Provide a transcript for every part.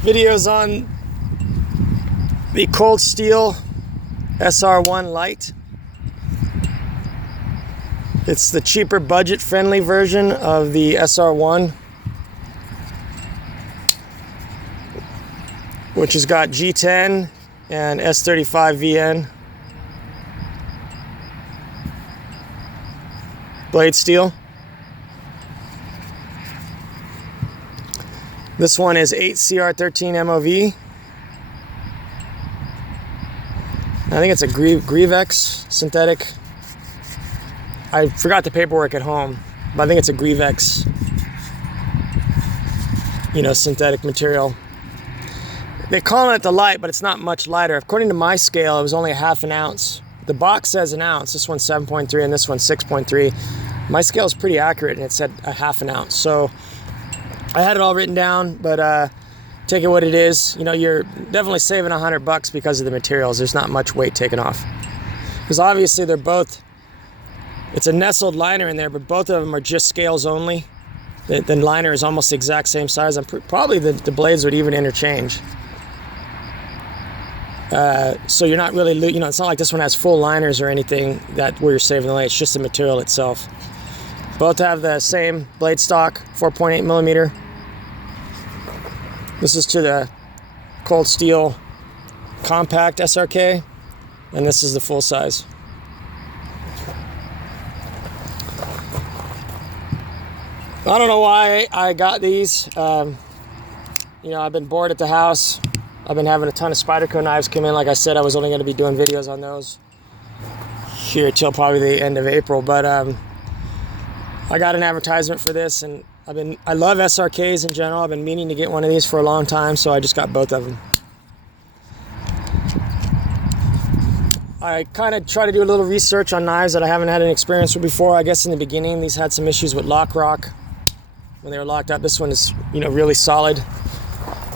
Videos on the Cold Steel SR1 Lite. It's the cheaper, budget-friendly version of the SR1, which has got G10 and S35 VN blade steel. This one is 8 CR13 MOV. I think it's a Griv-ex synthetic. I forgot the paperwork at home, but I think it's a Griv-ex, synthetic material. They call it the light, but it's not much lighter. According to my scale, it was only a half an ounce. The box says an ounce. This one's 7.3 and this one's 6.3. My scale is pretty accurate, and it said a half an ounce. So I had it all written down, but take it what it is. You're definitely saving $100 because of the materials. There's not much weight taken off. Because obviously they're both, it's a nestled liner in there, but both of them are just scales only. The liner is almost the exact same size. Probably the blades would even interchange. So you're not really, it's not like this one has full liners or anything where you're saving the weight. It's just the material itself. Both have the same blade stock, 4.8 millimeter. This is to the Cold Steel Compact SRK, and this is the full size. I don't know why I got these. I've been bored at the house. I've been having a ton of Spyderco knives come in. Like I said, I was only going to be doing videos on those here till probably the end of April, but I got an advertisement for this, and I love SRKs in general. I've been meaning to get one of these for a long time, so I just got both of them. I kind of try to do a little research on knives that I haven't had any experience with before. I guess in the beginning, these had some issues with lock rock when they were locked up. This one is, really solid.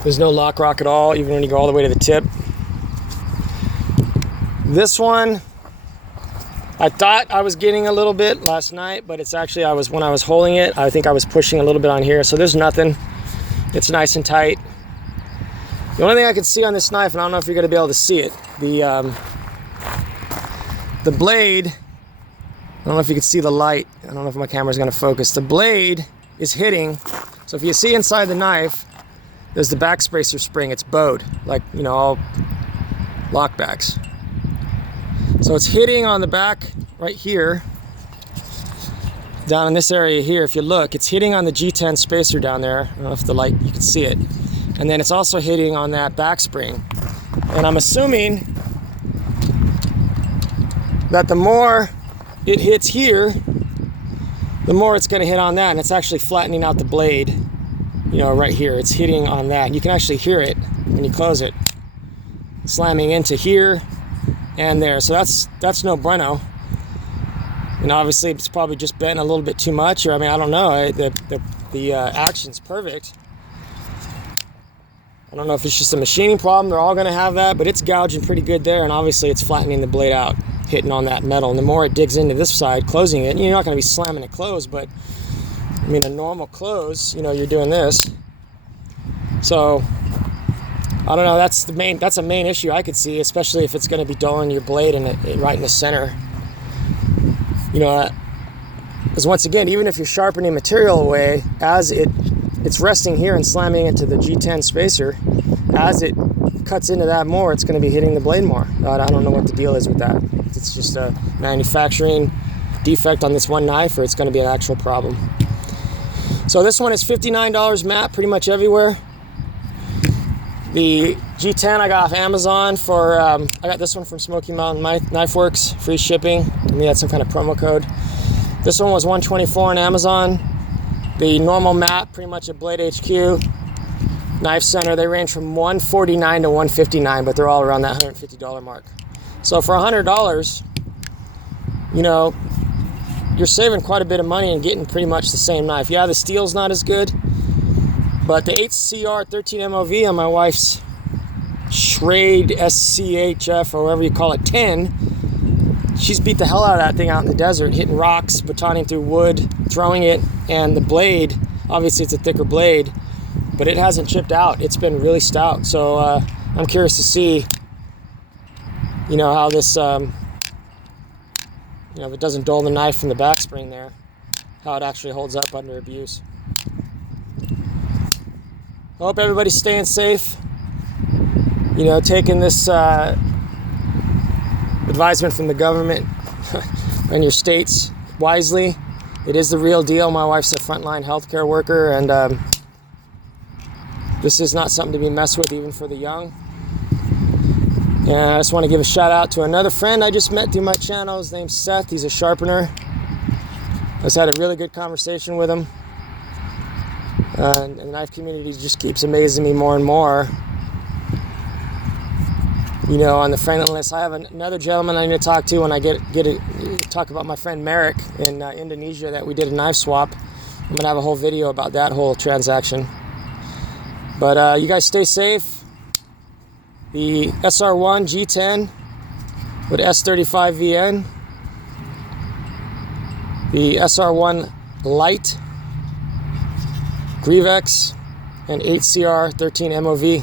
There's no lock rock at all, even when you go all the way to the tip. This one, I thought I was getting a little bit last night, but it's actually, when I was holding it, I think I was pushing a little bit on here, so there's nothing. It's nice and tight. The only thing I could see on this knife, and I don't know if you're gonna be able to see it, the blade, I don't know if you can see the light, I don't know if my camera's gonna focus. The blade is hitting, so if you see inside the knife, there's the back spacer spring, it's bowed, like, all lockbacks. So it's hitting on the back right here, down in this area here. If you look, it's hitting on the G10 spacer down there. I don't know if the light, you can see it. And then it's also hitting on that back spring. And I'm assuming that the more it hits here, the more it's gonna hit on that. And it's actually flattening out the blade, right here. It's hitting on that. You can actually hear it when you close it, slamming into here and there. So that's no bueno. And obviously it's probably just bent a little bit too much, or I don't know. The action's perfect. I don't know if it's just a machining problem. They're all going to have that, but it's gouging pretty good there, and obviously it's flattening the blade out, hitting on that metal. And the more it digs into this side, closing it, you're not going to be slamming it closed, but a normal close, you're doing this. So I don't know, that's a main issue I could see, especially if it's going to be dulling your blade right in the center. Because once again, even if you're sharpening material away, as it's resting here and slamming into the G10 spacer, as it cuts into that more, it's going to be hitting the blade more. I don't know what the deal is with that. It's just a manufacturing defect on this one knife, or it's going to be an actual problem. So this one is $59 MAP pretty much everywhere. The G10 I got off Amazon for, I got this one from Smoky Mountain Knife Works, free shipping, and we had some kind of promo code. This one was $124 on Amazon. The normal MAP, pretty much at Blade HQ, Knife Center, they range from $149 to $159, but they're all around that $150 mark. So for $100, you're saving quite a bit of money and getting pretty much the same knife. Yeah, the steel's not as good, but the 8CR13 MOV on my wife's Schrade SCHF, or whatever you call it, 10, she's beat the hell out of that thing out in the desert, hitting rocks, batoning through wood, throwing it, and the blade, obviously it's a thicker blade, but it hasn't chipped out. It's been really stout. So I'm curious to see, you know, how this, you know, if it doesn't dull the knife from the back spring there, how it actually holds up under abuse. I hope everybody's staying safe, you know, taking this advisement from the government and your states wisely. It is the real deal. My wife's a frontline healthcare worker, and this is not something to be messed with, even for the young. And I just want to give a shout out to another friend I just met through my channel. His name's Seth. He's a sharpener. I just had a really good conversation with him. And the knife community just keeps amazing me more and more. You know, on the friend list, I have another gentleman I need to talk to when I get to talk about my friend Merrick in Indonesia that we did a knife swap. I'm going to have a whole video about that whole transaction. But you guys stay safe. The SR1 G10 with S35VN. The SR1 Lite. Griv-ex and 8CR13 MOV.